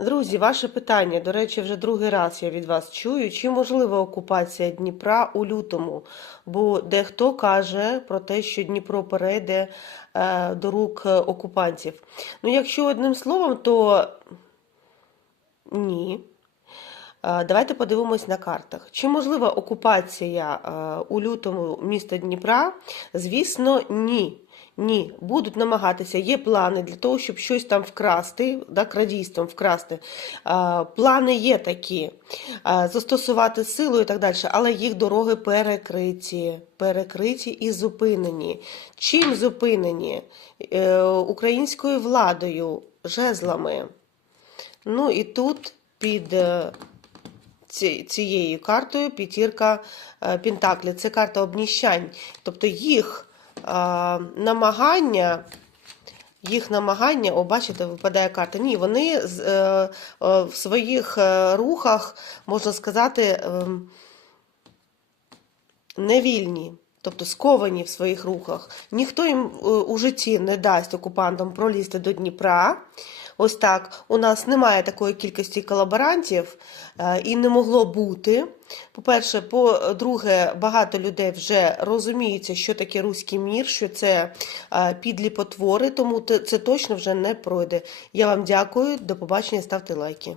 Друзі, ваше питання, до речі, вже другий раз я від вас чую. Чи можлива окупація Дніпра у лютому? Бо дехто каже про те, що Дніпро перейде е, до рук е, окупантів. Ну, якщо одним словом, то ні. Е, Давайте подивимось на картах. Чи можлива окупація е, у лютому міста Дніпра? Звісно, ні. Ні, будуть намагатися. Є плани для того, щоб щось там вкрасти, да, крадійством вкрасти. Е, Плани є такі, е, застосувати силу і так далі, але їх дороги перекриті, перекриті і зупинені. Чим зупинені? Е, Українською владою, жезлами. Ну і тут під цією картою п'ятірка е, Пентаклі. Це карта обніщань. Тобто їх е, намагання. Їх намагання, о, бачите, випадає карта. Ні, вони е, в своїх рухах, можна сказати, ем, невільні, тобто сковані в своїх рухах. Ніхто їм е, у житті не дасть окупантам пролізти до Дніпра. Ось так. У нас немає такої кількості колаборантів е, і не могло бути. По-перше, по-друге, багато людей вже розуміються, що таке руський мір, що це е, підлі потвори, тому це точно вже не пройде. Я вам дякую. До побачення, ставте лайки.